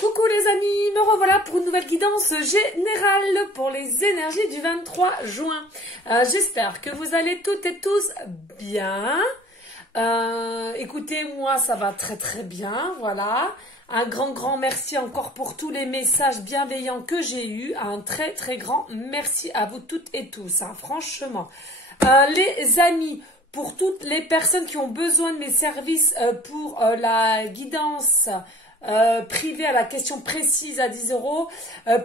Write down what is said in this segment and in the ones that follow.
Coucou les amis, me revoilà pour une nouvelle guidance générale pour les énergies du 23 juin. J'espère que vous allez toutes et tous bien. Écoutez, moi ça va très très bien, voilà. Un grand merci encore pour tous les messages bienveillants que j'ai eus. Un très très grand merci à vous toutes et tous, hein, franchement. Les amis, pour toutes les personnes qui ont besoin de mes services pour la guidance privée à la question précise à 10 €,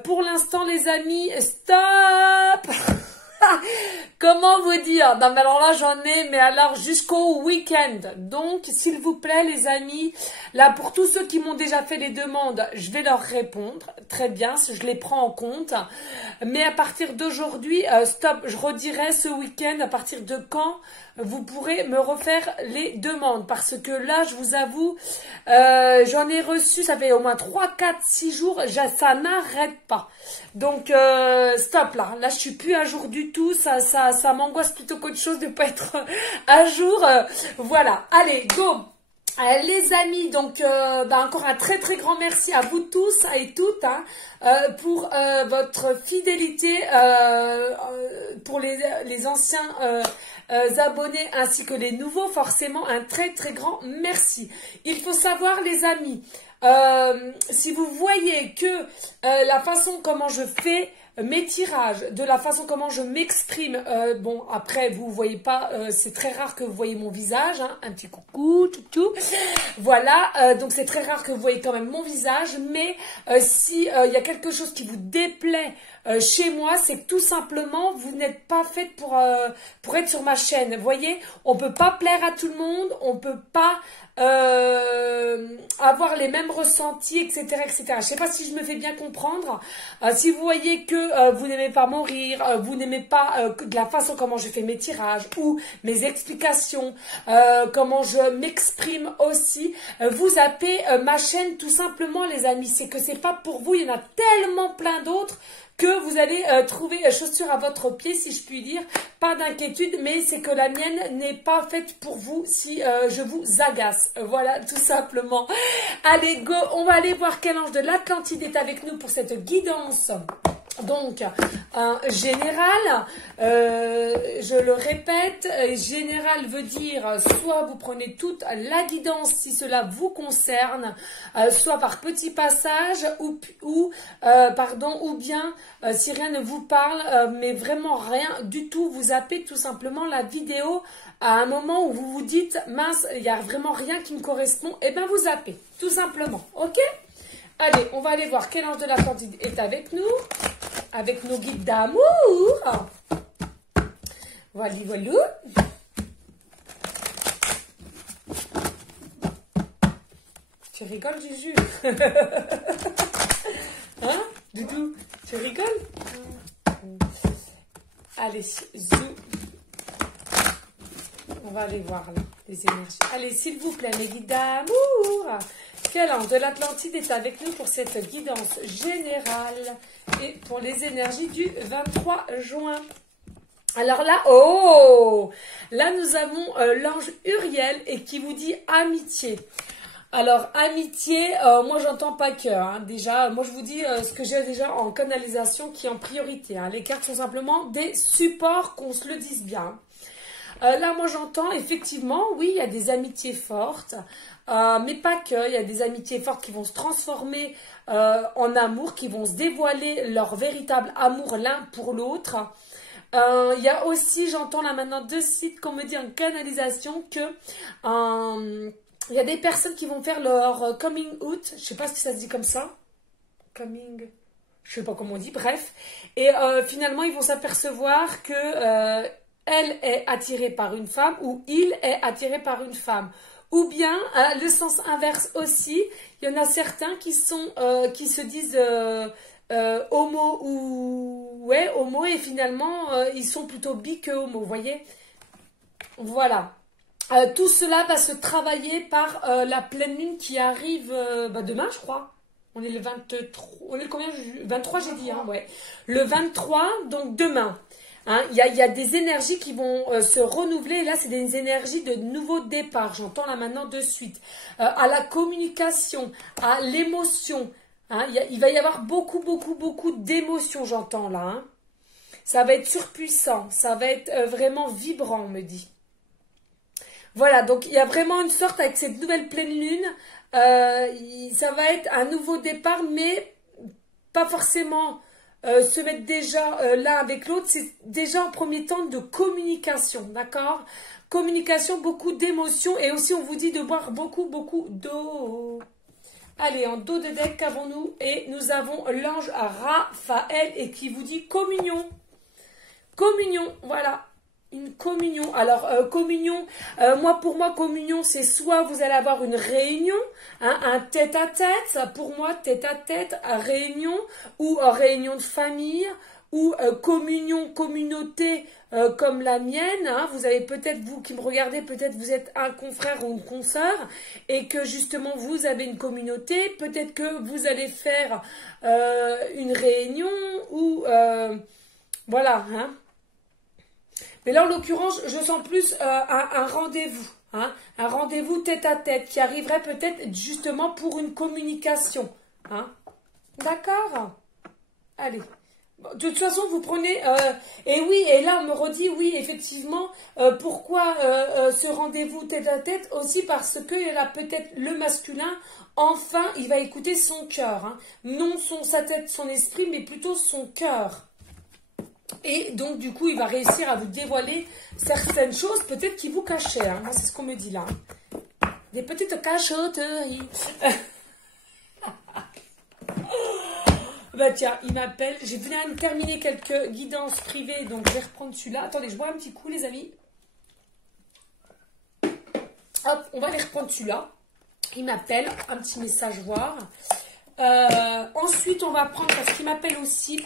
pour l'instant les amis, stop. Comment vous dire? Non mais alors là j'en ai, mais alors jusqu'au week-end. Donc s'il vous plaît les amis, là pour tous ceux qui m'ont déjà fait les demandes, je vais leur répondre. Très bien, je les prends en compte. Mais à partir d'aujourd'hui, stop, je redirai ce week-end à partir de quand vous pourrez me refaire les demandes. Parce que là, je vous avoue, j'en ai reçu, ça fait au moins 3, 4, 6 jours, ça n'arrête pas. Donc, stop là. Là, je suis plus à jour du tout. Ça m'angoisse plutôt qu'autre chose de pas être à jour. Voilà. Allez, go! Les amis, donc encore un très très grand merci à vous tous et toutes hein, pour votre fidélité, pour les anciens abonnés ainsi que les nouveaux, forcément un très très grand merci. Il faut savoir les amis, si vous voyez que la façon comment je fais mes tirages, de la façon comment je m'exprime, bon après vous voyez pas, c'est très rare que vous voyez mon visage, hein, un petit coucou, tout, voilà, donc c'est très rare que vous voyez quand même mon visage, mais si il y a quelque chose qui vous déplaît chez moi, c'est que tout simplement vous n'êtes pas faite pour être sur ma chaîne, vous voyez, on peut pas plaire à tout le monde, on peut pas avoir les mêmes ressentis, etc., etc. Je sais pas si je me fais bien comprendre. Si vous voyez que vous n'aimez pas mon rire, vous n'aimez pas de la façon comment je fais mes tirages ou mes explications, comment je m'exprime aussi, vous zappez ma chaîne tout simplement les amis. C'est que c'est pas pour vous, il y en a tellement plein d'autres que vous allez trouver chaussures à votre pied, si je puis dire. Pas d'inquiétude, mais c'est que la mienne n'est pas faite pour vous si je vous agace. Voilà, tout simplement. Allez, go, on va aller voir quel ange de l'Atlantide est avec nous pour cette guidance. Donc, général, je le répète, général veut dire soit vous prenez toute la guidance si cela vous concerne, soit par petits passages ou bien si rien ne vous parle, mais vraiment rien du tout, vous zappez tout simplement la vidéo à un moment où vous vous dites mince, il n'y a vraiment rien qui me correspond, et bien vous zappez, tout simplement, ok? Allez, on va aller voir quel ange de l'Atlantide est avec nous, avec nos guides d'amour. Voilà, voilà. Tu rigoles, Juju? Hein, Doudou? Tu rigoles? Allez, zou. On va aller voir là, les énergies. Allez, s'il vous plaît, mes guides d'amour. Quel ange de l'Atlantide est avec nous pour cette guidance générale et pour les énergies du 23 juin. Alors là, oh, là nous avons l'ange Uriel et qui vous dit amitié. Alors amitié, moi j'entends pas cœur. Hein. Déjà, moi je vous dis ce que j'ai déjà en canalisation qui est en priorité. Hein. Les cartes sont simplement des supports, qu'on se le dise bien. Là, moi, j'entends effectivement, oui, il y a des amitiés fortes, mais pas que. Il y a des amitiés fortes qui vont se transformer en amour, qui vont se dévoiler leur véritable amour l'un pour l'autre. Il y a aussi, j'entends là maintenant de suite qu'on me dit en canalisation que il y a des personnes qui vont faire leur coming out. Je sais pas si ça se dit comme ça. Coming... Je sais pas comment on dit, bref. Et finalement, ils vont s'apercevoir que... elle est attirée par une femme ou il est attiré par une femme. Ou bien, le sens inverse aussi, il y en a certains qui se disent homo ou ouais, homo et finalement ils sont plutôt bi que homo, vous voyez. Voilà. Tout cela va se travailler par la pleine lune qui arrive demain, je crois. On est le 23, on est le combien? 23 j'ai dit, hein, ouais. Le 23, donc demain. Hein, il y a des énergies qui vont se renouveler. Et là, c'est des énergies de nouveau départ. J'entends là maintenant de suite. À la communication, à l'émotion, Hein. Il va y avoir beaucoup, beaucoup, beaucoup d'émotions, j'entends là. Hein. Ça va être surpuissant, ça va être vraiment vibrant, on me dit. Voilà, donc il y a vraiment une sorte avec cette nouvelle pleine lune, ça va être un nouveau départ, mais pas forcément se mettre déjà l'un avec l'autre, c'est déjà en premier temps de communication, d'accord? Communication, beaucoup d'émotions, et aussi on vous dit de boire beaucoup, beaucoup d'eau. Allez, en dos de deck, qu'avons-nous? Et nous avons l'ange Raphaël, et qui vous dit communion. Communion, voilà. Une communion. Alors, communion, pour moi, communion, c'est soit vous allez avoir une réunion, hein, un tête-à-tête, pour moi, tête-à-tête, réunion, ou réunion de famille, ou communion, communauté comme la mienne. Hein. Vous avez peut-être, vous qui me regardez, peut-être vous êtes un confrère ou une consoeur, et que justement, vous avez une communauté. Peut-être que vous allez faire une réunion, ou voilà, hein. Mais là, en l'occurrence, je sens plus un rendez-vous, hein, un rendez-vous tête-à-tête qui arriverait peut-être justement pour une communication. Hein. D'accord? Allez. De toute façon, vous prenez... et oui, et là, on me redit, oui, effectivement, pourquoi ce rendez-vous tête-à-tête? Aussi parce que là, peut-être le masculin, enfin, il va écouter son cœur. Hein. Non sa tête, son esprit, mais plutôt son cœur. Et donc, du coup, il va réussir à vous dévoiler certaines choses, peut-être qu'il vous cachait. Hein. Moi, c'est ce qu'on me dit là. Des petites cachotteries. Bah tiens, il m'appelle. J'ai venu de terminer quelques guidances privées, donc je vais reprendre celui-là. Attendez, je bois un petit coup, les amis. Hop, on va aller reprendre celui-là. Il m'appelle, un petit message voir. Ensuite, on va prendre, parce qu'il m'appelle aussi...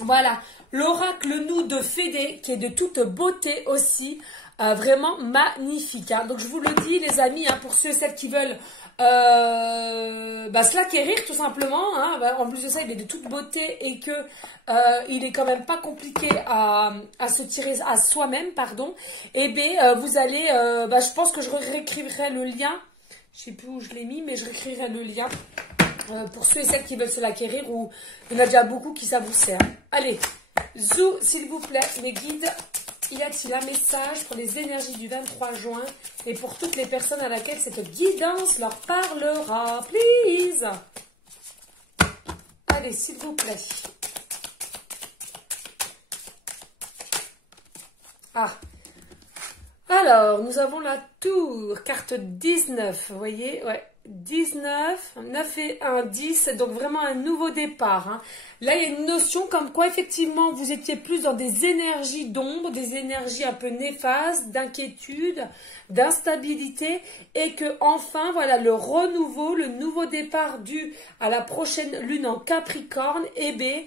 Voilà, l'oracle nous de Fédé, qui est de toute beauté aussi, vraiment magnifique. Hein. Donc je vous le dis les amis, hein, pour ceux et celles qui veulent se l'acquérir tout simplement. Hein. En plus de ça, il est de toute beauté et que il est quand même pas compliqué à se tirer à soi-même, pardon. Et bien vous allez, je pense que je réécrirai le lien. Je sais plus où je l'ai mis, mais je réécrirai le lien. Pour ceux et celles qui veulent se l'acquérir, ou il y en a déjà beaucoup qui ça vous sert. Allez, Zou, s'il vous plaît, mes guides, y a-t-il un message pour les énergies du 23 juin et pour toutes les personnes à laquelle cette guidance leur parlera, please. Allez, s'il vous plaît. Ah. Alors, nous avons la tour, carte 19, vous voyez, ouais. 19, 9 et 1, 10, donc vraiment un nouveau départ. Hein. Là, il y a une notion comme quoi, effectivement, vous étiez plus dans des énergies d'ombre, des énergies un peu néfastes, d'inquiétude, d'instabilité, et que enfin, voilà, le renouveau, le nouveau départ dû à la prochaine lune en Capricorne, et bien,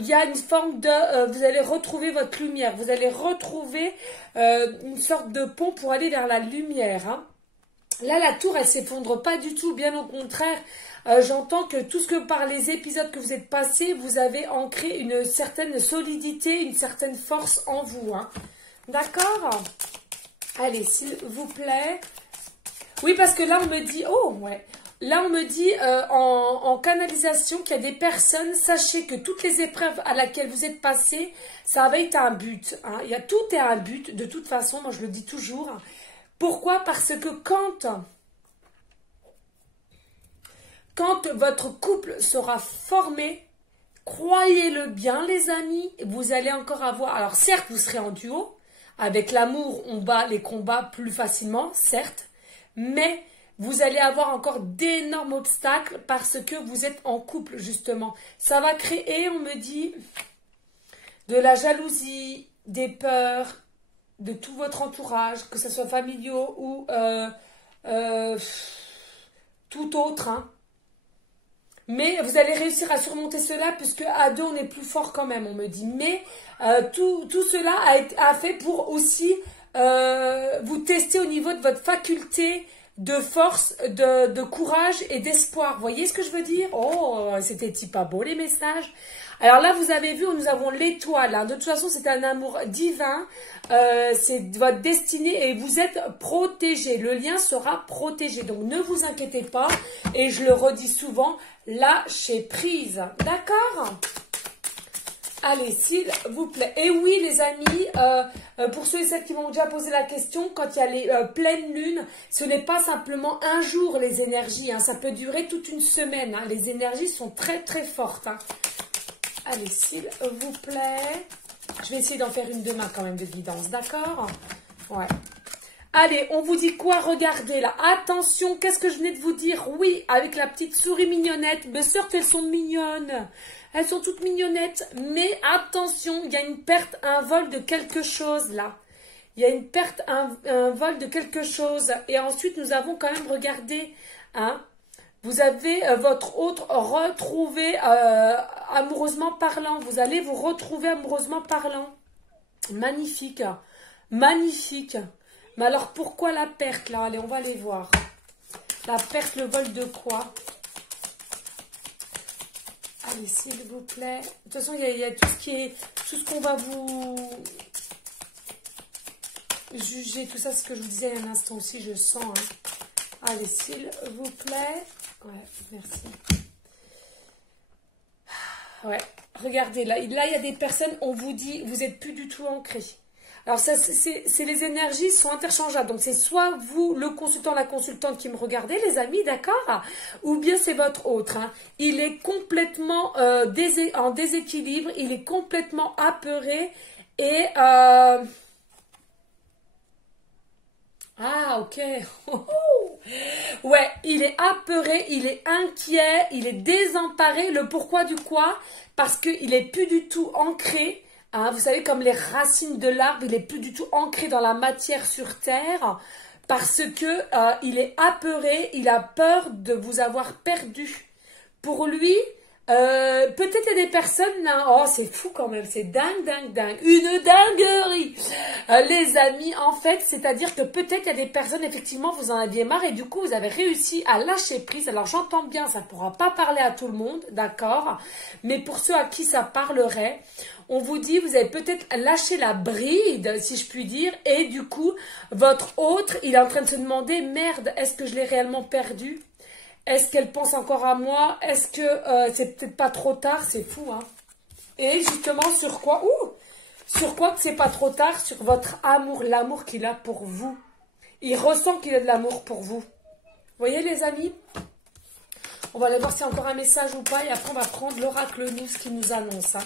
il y a une forme de... vous allez retrouver votre lumière, vous allez retrouver une sorte de pont pour aller vers la lumière, hein. Là, la tour, elle s'effondre pas du tout. Bien au contraire, j'entends que tout ce que par les épisodes que vous êtes passés, vous avez ancré une certaine solidité, une certaine force en vous. Hein. D'accord? Allez, s'il vous plaît. Oui, parce que là, on me dit... Oh, ouais. Là, on me dit en canalisation qu'il y a des personnes, sachez que toutes les épreuves à laquelle vous êtes passés, ça va être un but. Hein. Tout est un but, de toute façon, moi je le dis toujours. Pourquoi? Parce que quand votre couple sera formé, croyez-le bien les amis, vous allez encore avoir... Alors certes, vous serez en duo, avec l'amour, on bat les combats plus facilement, certes, mais vous allez avoir encore d'énormes obstacles parce que vous êtes en couple, justement. Ça va créer, on me dit, de la jalousie, des peurs, de tout votre entourage, que ce soit familiaux ou tout autre. Hein. Mais vous allez réussir à surmonter cela puisque à deux, on est plus fort quand même, on me dit. Mais tout cela a fait pour aussi vous tester au niveau de votre faculté de force, de courage et d'espoir. Vous voyez ce que je veux dire? Oh, c'était pas beau les messages. Alors là, vous avez vu, nous avons l'étoile. Hein. De toute façon, c'est un amour divin. C'est votre destinée et vous êtes protégé. Le lien sera protégé. Donc, ne vous inquiétez pas. Et je le redis souvent, lâchez prise. D'accord? Allez, s'il vous plaît. Et oui, les amis, pour ceux et celles qui m'ont déjà posé la question, quand il y a les pleines lunes, ce n'est pas simplement un jour les énergies. Hein, ça peut durer toute une semaine. Hein, les énergies sont très très fortes. Hein. Allez, s'il vous plaît. Je vais essayer d'en faire une demain quand même de guidance, d'accord? Ouais. Allez, on vous dit quoi? Regardez là. Attention, qu'est-ce que je venais de vous dire? Oui, avec la petite souris mignonnette. Bien sûr qu'elles sont mignonnes. Elles sont toutes mignonnettes. Mais attention, il y a une perte, un vol de quelque chose là. Il y a une perte, un vol de quelque chose. Et ensuite, nous avons quand même regardé, hein. Vous avez votre autre retrouvé amoureusement parlant. Vous allez vous retrouver amoureusement parlant. Magnifique. Magnifique. Mais alors, pourquoi la perte, là? Allez, on va aller voir. La perte, le vol de quoi? Allez, s'il vous plaît. De toute façon, il y a tout ce qui est... Tout ce qu'on va vous... juger. Tout ça, ce que je vous disais il y a un instant aussi, je sens. Hein. Allez, s'il vous plaît. Ouais, merci. Ouais, regardez, là, il y a des personnes, on vous dit, vous n'êtes plus du tout ancré. Alors, ça, c'est les énergies sont interchangeables. Donc, c'est soit vous, le consultant, la consultante qui me regardez, les amis, d'accord? Ou bien c'est votre autre. Hein. Il est complètement en déséquilibre, il est complètement apeuré et... Ah, ok. Ouais, il est apeuré, il est inquiet, il est désemparé. Le pourquoi du quoi? Parce qu'il n'est plus du tout ancré. Hein, vous savez, comme les racines de l'arbre, il n'est plus du tout ancré dans la matière sur terre. Parce que il est apeuré, il a peur de vous avoir perdu. Pour lui... peut-être il y a des personnes, hein, oh c'est fou quand même, c'est dingue, une dinguerie, les amis, en fait, c'est-à-dire que peut-être il y a des personnes, effectivement, vous en aviez marre et du coup vous avez réussi à lâcher prise. Alors j'entends bien, ça ne pourra pas parler à tout le monde, d'accord, mais pour ceux à qui ça parlerait, on vous dit, vous avez peut-être lâché la bride, si je puis dire, et du coup, votre autre, il est en train de se demander, merde, est-ce que je l'ai réellement perdu? Est-ce qu'elle pense encore à moi? Est-ce que c'est peut-être pas trop tard? C'est fou, hein. Et justement, sur quoi? Sur quoi que c'est pas trop tard? Sur votre amour, l'amour qu'il a pour vous. Il ressent qu'il a de l'amour pour vous. Vous voyez, les amis? On va aller voir s'il y a encore un message ou pas. Et après, on va prendre l'oracle news qui nous annonce. Hein.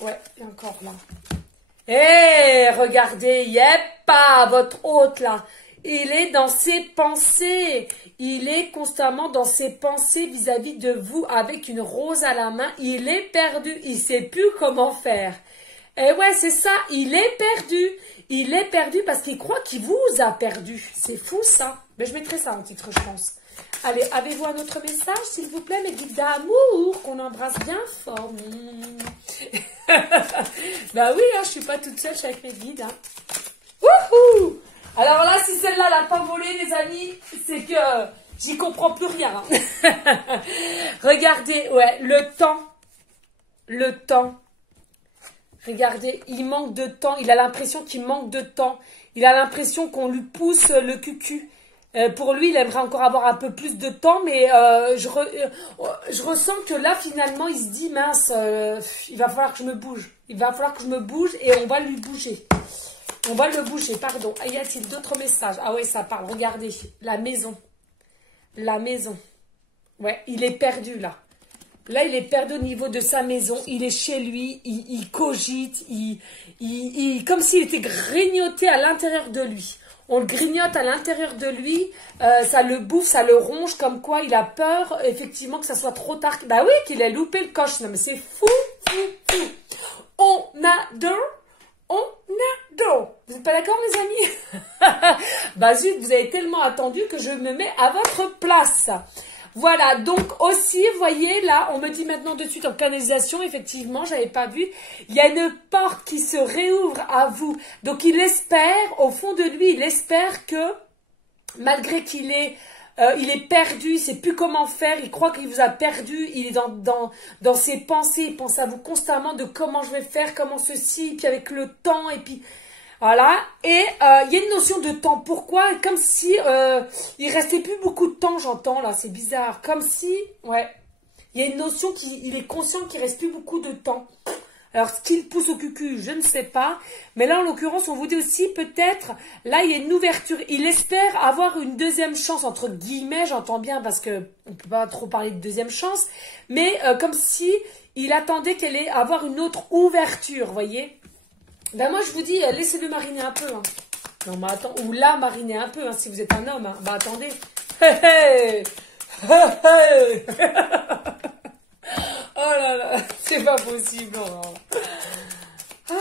Ouais, il est encore là. Hé, regardez, pas votre hôte, là. Il est dans ses pensées. Il est constamment dans ses pensées vis-à-vis de vous avec une rose à la main. Il est perdu. Il ne sait plus comment faire. Et ouais, c'est ça. Il est perdu. Il est perdu parce qu'il croit qu'il vous a perdu. C'est fou, ça. Mais je mettrai ça en titre, je pense. Allez, avez-vous un autre message, s'il vous plaît, mes guides d'amour, qu'on embrasse bien fort. Bah oui, hein, je suis pas toute seule, je suis avec mes guides. Hein. Wouhou! Alors là, si celle-là n'a pas volé, les amis, c'est que j'y comprends plus rien. Regardez, ouais, le temps. Le temps. Regardez, il manque de temps. Il a l'impression qu'il manque de temps. Il a l'impression qu'on lui pousse le cucu. Pour lui, il aimerait encore avoir un peu plus de temps, mais je ressens que là, finalement, il se dit, mince, il va falloir que je me bouge. Il va falloir que je me bouge et on va lui bouger. On va le bouger, pardon. Y a-t-il d'autres messages? Ah ouais, ça parle. Regardez, la maison. La maison. Ouais, il est perdu, là. Là, il est perdu au niveau de sa maison. Il est chez lui, il cogite, comme s'il était grignoté à l'intérieur de lui. On le grignote à l'intérieur de lui, ça le bouffe, ça le ronge, comme quoi il a peur, effectivement, que ça soit trop tard. Bah oui, qu'il ait loupé le coche. Non, mais c'est fou, fou, fou. On adore. Vous n'êtes pas d'accord, les amis? Bah zut, vous avez tellement attendu que je me mets à votre place. Voilà, donc aussi, vous voyez, là, on me dit maintenant de suite en canalisation, effectivement, j'avais pas vu, il y a une porte qui se réouvre à vous. Donc, il espère, au fond de lui, il espère que malgré il est perdu, il sait plus comment faire, il croit qu'il vous a perdu, il est dans ses pensées, il pense à vous constamment de comment je vais faire, comment ceci, puis avec le temps, et puis voilà. Et il y a une notion de temps. Pourquoi? Comme si il restait plus beaucoup de temps, j'entends là, c'est bizarre. Comme si, ouais, il y a une notion il est conscient qu'il reste plus beaucoup de temps. Alors, ce qu'il pousse au cucu, je ne sais pas. Mais là, en l'occurrence, on vous dit aussi, peut-être, là, il y a une ouverture. Il espère avoir une deuxième chance, entre guillemets, j'entends bien, parce que on peut pas trop parler de deuxième chance. Mais comme si il attendait qu'elle ait avoir une autre ouverture, vous voyez. Ben moi, je vous dis, laissez-le mariner un peu. Hein. Non, mais attends, ou la mariner un peu, hein, si vous êtes un homme. Hein. Bah, attendez. Hey, hey. Hey, hey. Oh là là, c'est pas possible. Ah.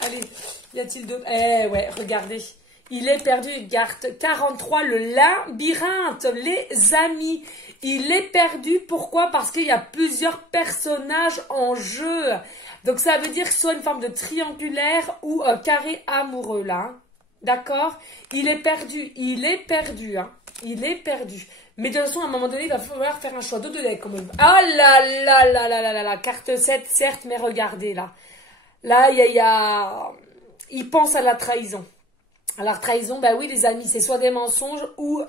Allez, y a-t-il d'autres? Eh ouais, regardez. Il est perdu, carte 43, le labyrinthe, les amis. Il est perdu, pourquoi? Parce qu'il y a plusieurs personnages en jeu. Donc ça veut dire que soit une forme de triangulaire ou carré amoureux là. Hein. D'accord? Il est perdu, hein. Il est perdu. Mais de toute façon, à un moment donné, il va falloir faire un choix. Deux de deck, comme on... Ah là là là là là là là. Carte 7, certes, mais regardez là. Là, il pense à la trahison. Alors, trahison, ben oui, les amis, c'est soit des mensonges ou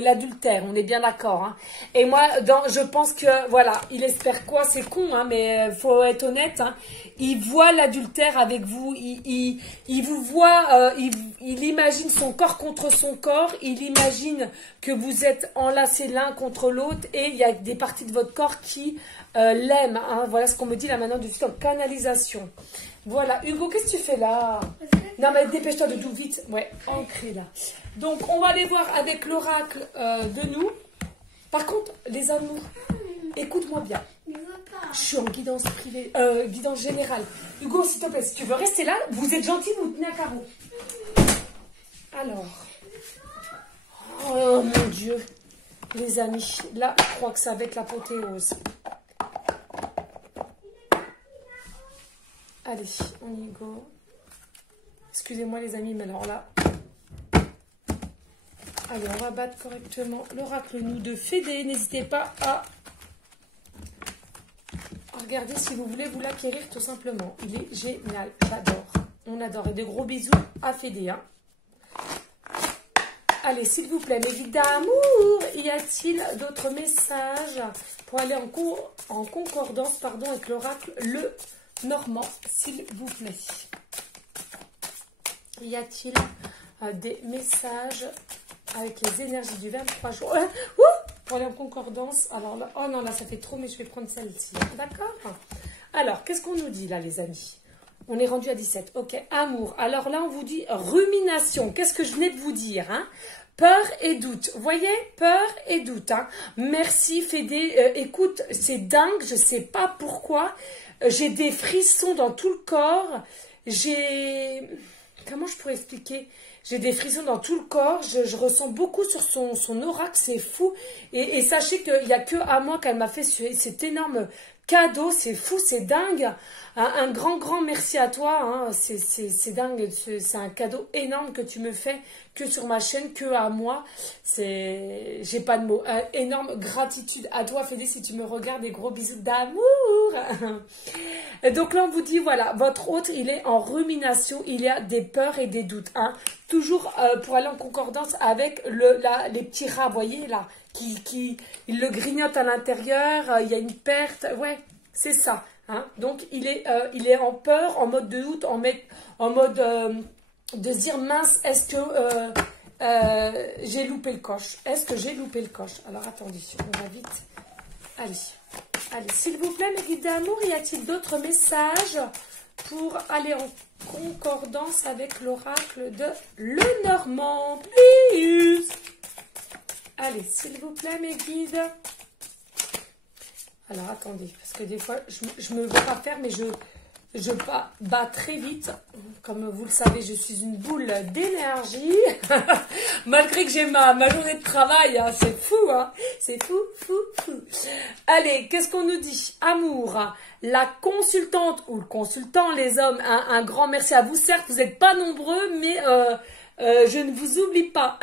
l'adultère, on est bien d'accord. Hein. Et moi, je pense que, voilà, il espère quoi? C'est con, hein, mais faut être honnête. Hein. Il voit l'adultère avec vous, il vous voit, il imagine son corps contre son corps, il imagine que vous êtes enlacés l'un contre l'autre et il y a des parties de votre corps qui l'aiment. Hein. Voilà ce qu'on me dit là maintenant de suite en canalisation. Voilà, Hugo, qu'est-ce que tu fais là? Non, mais dépêche-toi de tout vite. Ouais, ancré là. Donc, on va aller voir avec l'oracle de nous. Par contre, les amours, écoute-moi bien. Je suis en guidance privée, guidance générale. Hugo, s'il te plaît, si tu veux rester là, vous êtes gentil, vous tenez à carreau. Alors. Oh mon Dieu. Les amis, là, je crois que ça va être l'apothéose. Allez, on y go. Excusez-moi les amis, mais alors là... Allez, on va battre correctement l'oracle nous de Fédé. N'hésitez pas à regarder si vous voulez vous l'acquérir tout simplement. Il est génial, j'adore. On adore. Et de gros bisous à Fédé. Hein. Allez, s'il vous plaît, mes vies d'amour, y a-t-il d'autres messages pour aller en concordance avec l'oracle le Normand, s'il vous plaît? Y a-t-il des messages avec les énergies du 23 jours pour aller en concordance? Alors là, oh non, là, ça fait trop, mais je vais prendre celle-ci. D'accord? Alors, qu'est-ce qu'on nous dit là, les amis? On est rendu à 17. Ok, amour. Alors là, on vous dit rumination. Qu'est-ce que je venais de vous dire, hein? Peur et doute. Vous voyez? Peur et doute. Hein? Merci, Fédé. Écoute, c'est dingue. Je ne sais pas pourquoi. J'ai des frissons dans tout le corps. Comment je pourrais expliquer? J'ai des frissons dans tout le corps. Je ressens beaucoup sur son oracle. C'est fou. Et sachez qu'il n'y a que à moi qu'elle m'a fait cet énorme cadeau. C'est fou, c'est dingue. Un grand merci à toi. Hein. C'est dingue. C'est un cadeau énorme que tu me fais. Que sur ma chaîne, que à moi. J'ai pas de mots. Énorme gratitude à toi, Fédé, si tu me regardes. Des gros bisous d'amour. Donc là, on vous dit, voilà, votre hôte, il est en rumination. Il y a des peurs et des doutes. Hein. Toujours pour aller en concordance avec les petits rats, vous voyez, là, il le grignote à l'intérieur. Il y a une perte. Ouais, c'est ça. Hein. Donc, il est en peur, en mode de doute, en mode... de se dire, mince, est-ce que j'ai loupé le coche? Est-ce que j'ai loupé le coche? Alors, attendez, on va vite. Allez, s'il vous plaît, mes guides d'amour, y a-t-il d'autres messages pour aller en concordance avec l'oracle de Lenormand, please? Allez, s'il vous plaît, mes guides. Alors, attendez, parce que des fois, je me vois pas faire, mais je bats très vite. Comme vous le savez, je suis une boule d'énergie. Malgré que j'ai ma journée de travail. Hein, c'est fou, hein. C'est fou. Allez, qu'est-ce qu'on nous dit? Amour. La consultante ou le consultant, les hommes, un grand merci à vous. Certes, vous n'êtes pas nombreux, mais Je ne vous oublie pas.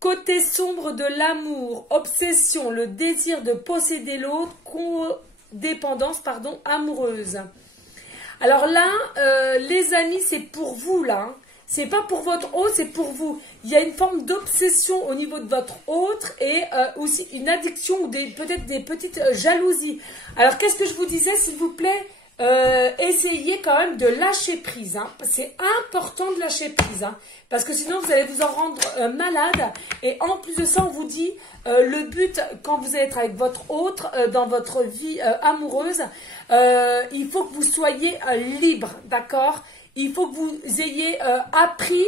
Côté sombre de l'amour, obsession, le désir de posséder l'autre, codépendance, pardon, amoureuse. Alors là, les amis, c'est pour vous, là. Hein. C'est pas pour votre hôte, c'est pour vous. Il y a une forme d'obsession au niveau de votre hôte et aussi une addiction ou peut-être des petites jalousies. Alors, qu'est-ce que je vous disais, s'il vous plaît? Essayez quand même de lâcher prise. Hein. C'est important de lâcher prise. Hein, parce que sinon, vous allez vous en rendre malade. Et en plus de ça, on vous dit, le but, quand vous allez être avec votre autre, dans votre vie amoureuse, il faut que vous soyez libre. D'accord? Il faut que vous ayez appris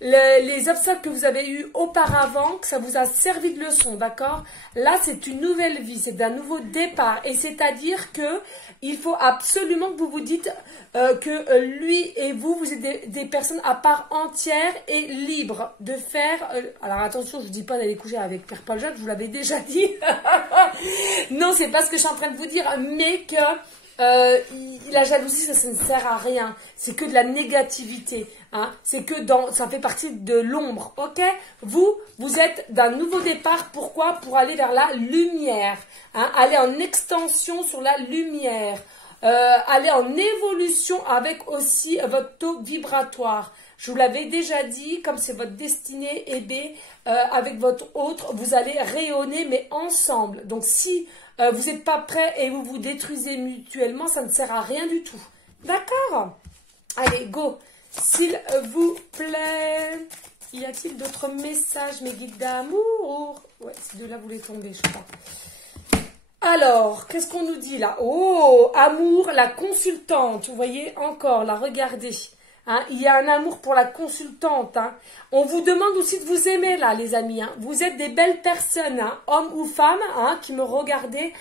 les obstacles que vous avez eus auparavant, que ça vous a servi de leçon, d'accord? Là, c'est une nouvelle vie, c'est un nouveau départ. Et c'est-à-dire que il faut absolument que vous vous dites que lui et vous, vous êtes des personnes à part entière et libres de faire... alors attention, je ne vous dis pas d'aller coucher avec Père Paul Jacques, je vous l'avais déjà dit. Non, c'est pas ce que je suis en train de vous dire, mais que... la jalousie, ça ne sert à rien. C'est que de la négativité. Hein. C'est que ça fait partie de l'ombre. Ok? Vous êtes d'un nouveau départ. Pourquoi? Pour aller vers la lumière. Hein. Aller en extension sur la lumière. Aller en évolution avec aussi votre taux vibratoire. Je vous l'avais déjà dit, comme c'est votre destinée, et avec votre autre, vous allez rayonner, mais ensemble. Donc si vous n'êtes pas prêts et vous vous détruisez mutuellement, ça ne sert à rien du tout. D'accord? Allez, go. S'il vous plaît, y a-t-il d'autres messages, mes guides d'amour? Ouais, ces deux-là voulaient tomber, je crois. Alors, qu'est-ce qu'on nous dit là? Oh, amour, la consultante. Vous voyez, encore, là, regardez. Hein, il y a un amour pour la consultante. Hein. On vous demande aussi de vous aimer là, les amis. Hein. Vous êtes des belles personnes, hein, hommes ou femmes, hein, qui me regardez.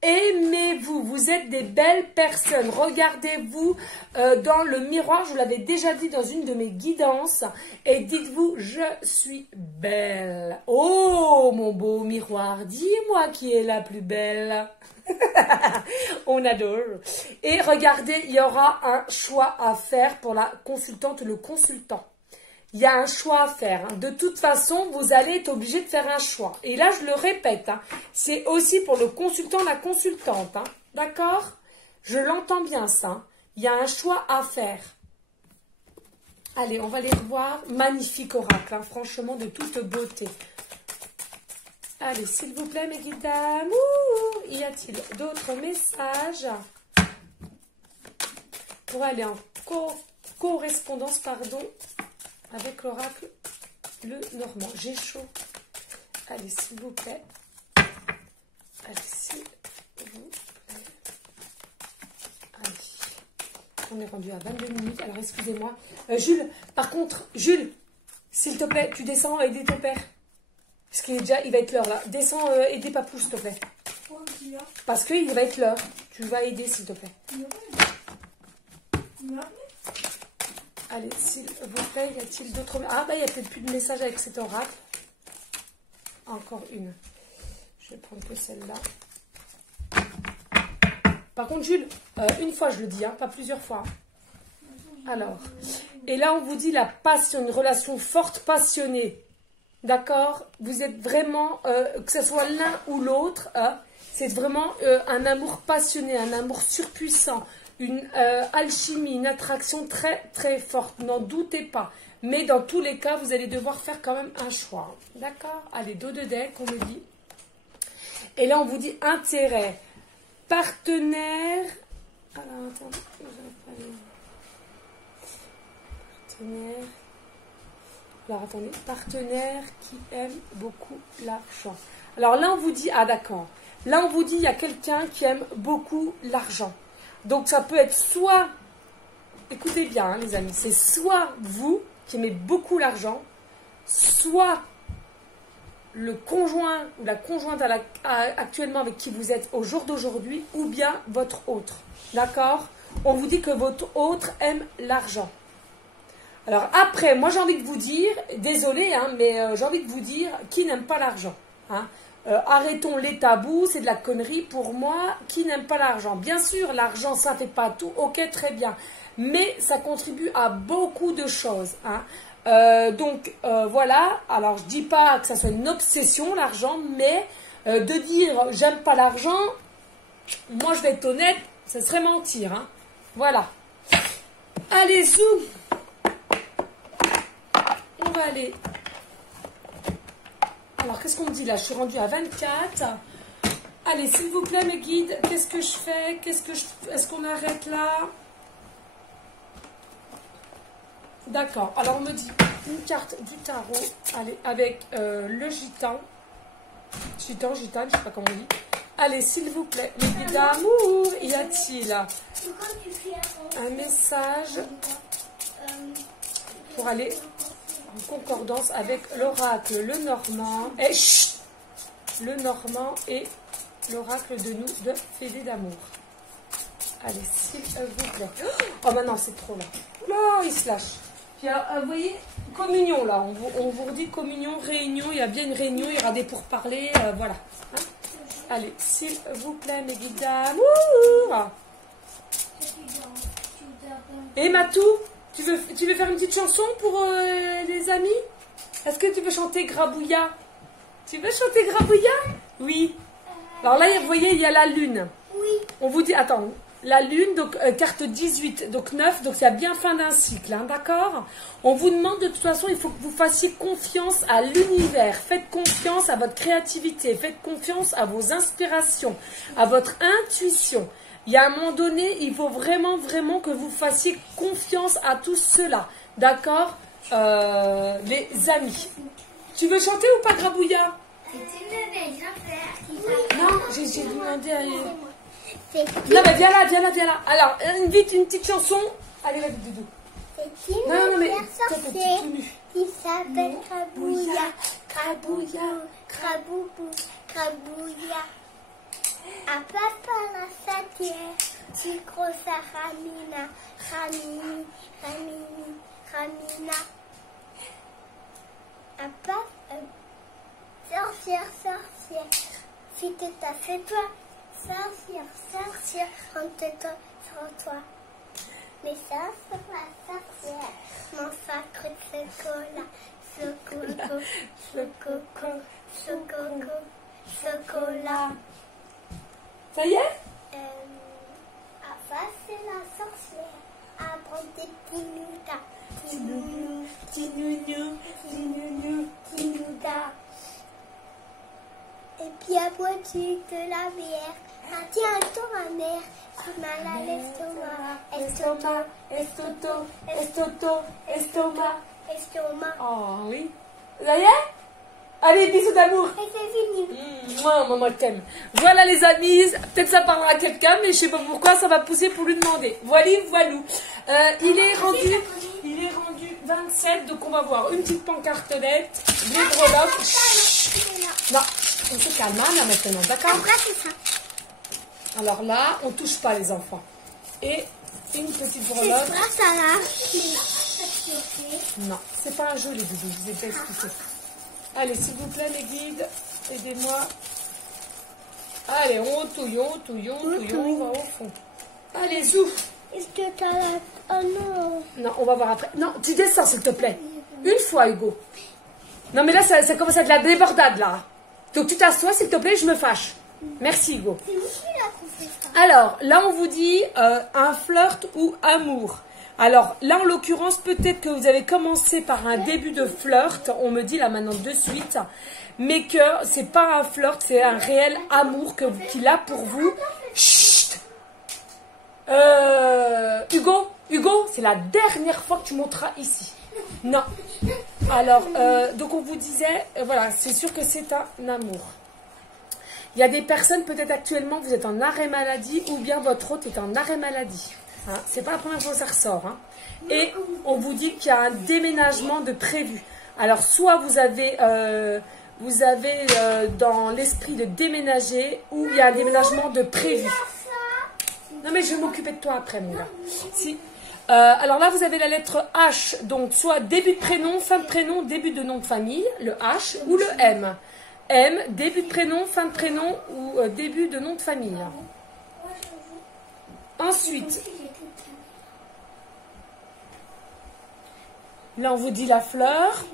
Aimez-vous, vous êtes des belles personnes. Regardez-vous dans le miroir, je vous l'avais déjà dit dans une de mes guidances. Et dites-vous, je suis belle. Oh, mon beau miroir, dis-moi qui est la plus belle. On adore. Et regardez, il y aura un choix à faire pour la consultante ou le consultant. Il y a un choix à faire. Hein. De toute façon, vous allez être obligé de faire un choix. Et là, je le répète, hein, c'est aussi pour le consultant, la consultante. Hein. D'accord? Je l'entends bien, ça. Hein. Il y a un choix à faire. Allez, on va les revoir. Magnifique oracle, hein, franchement, de toute beauté. Allez, s'il vous plaît, mes guides d'amour, y a-t-il d'autres messages pour aller en correspondance, pardon, avec l'oracle le Normand? J'ai chaud. Allez, s'il vous plaît. Allez, s'il vous plaît. Allez. On est rendu à 22 minutes. Alors, excusez-moi. Jules, par contre, Jules, s'il te plaît, tu descends aider ton père. Parce qu'il est déjà, il va être l'heure là. Descends aider Papou, s'il te plaît. Parce qu'il va être l'heure. Tu vas aider, s'il te plaît. Allez, s'il vous plaît, y a-t-il d'autres... Ah, bah, il n'y a peut-être plus de messages avec cet oracle. Encore une. Je vais prendre que celle-là. Par contre, Jules, une fois, je le dis, hein, pas plusieurs fois. Alors, et là, on vous dit la passion, une relation forte, passionnée. D'accord? Vous êtes vraiment, que ce soit l'un ou l'autre, c'est vraiment un amour passionné, un amour surpuissant, une alchimie, une attraction très très forte. N'en doutez pas. Mais dans tous les cas, vous allez devoir faire quand même un choix. D'accord? Allez, dos de deck, on me dit. Et là, on vous dit intérêt, partenaire. Alors, attendez. Partenaire. Alors, attendez, partenaire qui aime beaucoup l'argent. Alors là, on vous dit, ah d'accord, là, on vous dit, il y a quelqu'un qui aime beaucoup l'argent. Donc, ça peut être soit, écoutez bien, hein, les amis, c'est soit vous qui aimez beaucoup l'argent, soit le conjoint ou la conjointe actuellement avec qui vous êtes au jour d'aujourd'hui, ou bien votre autre. D'accord? On vous dit que votre autre aime l'argent. Alors après, moi j'ai envie de vous dire, désolé, hein, mais j'ai envie de vous dire, qui n'aime pas l'argent, hein? Arrêtons les tabous, c'est de la connerie pour moi, qui n'aime pas l'argent? Bien sûr, l'argent ça ne fait pas tout, ok, très bien, mais ça contribue à beaucoup de choses, hein. Voilà, alors je dis pas que ça soit une obsession l'argent, mais de dire j'aime pas l'argent, moi je vais être honnête, ça serait mentir. Hein. Voilà. Allez, zoom. On va aller. Alors qu'est-ce qu'on me dit là? Je suis rendue à 24. Allez, s'il vous plaît mes guides, qu'est-ce que je fais? Est-ce qu'on arrête là? D'accord, alors on me dit une carte du tarot, allez, avec le gitane, je sais pas comment on dit. Allez, s'il vous plaît, les guides d'amour, y a-t-il un message pour aller en concordance avec l'oracle, le normand, et l'oracle de nous, de Fédé d'amour. Allez, s'il vous plaît. Oh, maintenant c'est trop là. Là, il se lâche. Puis alors, vous voyez, communion là, on vous redit communion, réunion, il y a bien une réunion, il y aura des pourparlers, voilà. Hein. Allez, s'il vous plaît, mes guides d'amour. Et Matou, tu veux faire une petite chanson pour les amis? Est-ce que tu veux chanter Grabouilla? Tu veux chanter Grabouilla? Oui. Alors là, vous voyez, il y a la lune. Oui. On vous dit, attends. La lune, donc carte 18, donc 9, donc c'est bien fin d'un cycle, hein, d'accord? On vous demande de toute façon, il faut que vous fassiez confiance à l'univers, faites confiance à votre créativité, faites confiance à vos inspirations, à votre intuition. Il y a un moment donné, il faut vraiment, vraiment que vous fassiez confiance à tout cela, d'accord? Les amis. Tu veux chanter ou pas, Grabouilla? Non, j'ai demandé à... Non, mais viens là. Alors, vite, une petite chanson. Allez, va vite, Doudou. C'est une sorcière qui s'appelle Grabouilla. Grabouilla. À papa la satière, tu grosse Ramina. À papa, sorcière, si tu t'as fait toi. Sorcière, on te donne sur toi. Mais ça sera sorcière, mon sacre chocolat. Ça y est? À face, c'est la sorcière. À prendre des petits nougats. Et puis à boire-tu de la bière. Tiens-toi ma mère, tu mal à l'estomac. Oh oui. Ça y est? Allez, bisous d'amour. Et c'est fini. Moi, maman t'aime. Voilà les amis, peut-être ça parlera à quelqu'un, mais je sais pas pourquoi ça va pousser pour lui demander. Voilou. Il est rendu 27, donc on va voir une petite pancartelette, des breloques. Non, on se calme là maintenant, d'accord? Après c'est ça. Alors là, on touche pas les enfants. Et une petite breloque. C'est pas ça là. Non, c'est pas un jeu les doudous, je vous ai déjà expliqué. Allez, s'il vous plaît les guides, aidez-moi. Allez, on touille, on va au fond. Allez, zou. Est-ce que t'as la... Oh non. Non, on va voir après. Non, tu descends s'il te plaît. Une fois, Hugo. Non, mais là, ça commence à être de la débordade, là. Donc tu t'assois, s'il te plaît, je me fâche. Merci, Hugo. C'est qui là qui fait ça? Alors, là, on vous dit un flirt ou amour. Alors, là, en l'occurrence, peut-être que vous avez commencé par un début de flirt, on me dit là maintenant de suite, mais que c'est pas un flirt, c'est un réel amour qu'il a pour vous. Chut. Hugo, c'est la dernière fois que tu monteras ici. Non. Alors, donc on vous disait, voilà, c'est sûr que c'est un amour. Il y a des personnes, peut-être actuellement, vous êtes en arrêt maladie, ou bien votre hôte est en arrêt maladie. Hein, c'est pas la première fois que ça ressort. Hein. Et on vous dit qu'il y a un déménagement de prévu. Alors, soit vous avez dans l'esprit de déménager, ou il y a un déménagement de prévu. Non, mais je vais m'occuper de toi après, mon gars. Si. Alors là, vous avez la lettre H, donc soit début de prénom, fin de prénom, début de nom de famille, le H, ou le M. M, début de prénom, fin de prénom, ou début de nom de famille. Ensuite, Là, on vous dit la fleur.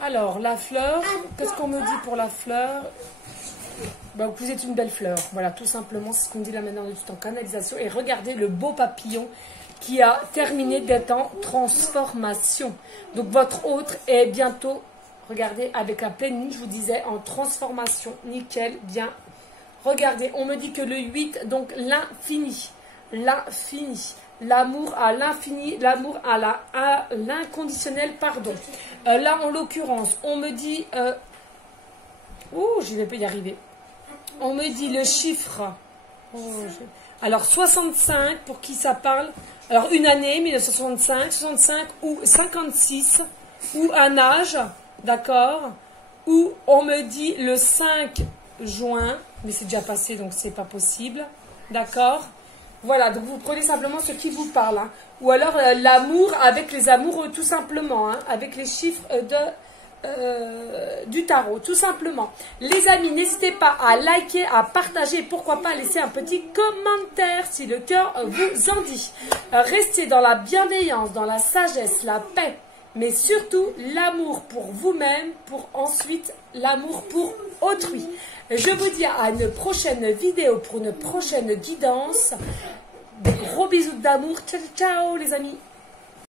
Alors, la fleur, qu'est-ce qu'on me dit pour la fleur? Ben, vous êtes une belle fleur. Voilà, tout simplement, c'est ce qu'on dit là maintenant de tout en canalisation. Et regardez le beau papillon qui a terminé d'être en transformation. Donc, votre autre est bientôt, regardez, avec la pleine lune, je vous disais, en transformation. Nickel, bien. Regardez, on me dit que le 8, donc l'infini. L'infini. L'amour à l'infini, l'amour à l'inconditionnel, pardon. Là, en l'occurrence, on me dit... je vais pas y arriver. On me dit le chiffre. Alors, 65, pour qui ça parle? Alors, une année, 1965, 65 ou 56, ou un âge, d'accord? Ou on me dit le 5 juin, mais c'est déjà passé, donc c'est pas possible, d'accord? Voilà, donc vous prenez simplement ce qui vous parle. Hein. Ou alors l'amour avec les amoureux, tout simplement, hein, avec les chiffres du tarot, tout simplement. Les amis, n'hésitez pas à liker, à partager, pourquoi pas à laisser un petit commentaire si le cœur vous en dit. Restez dans la bienveillance, dans la sagesse, la paix, mais surtout l'amour pour vous-même, pour ensuite l'amour pour autrui. Je vous dis à une prochaine vidéo pour une prochaine guidance. Des gros bisous d'amour. Ciao, ciao les amis.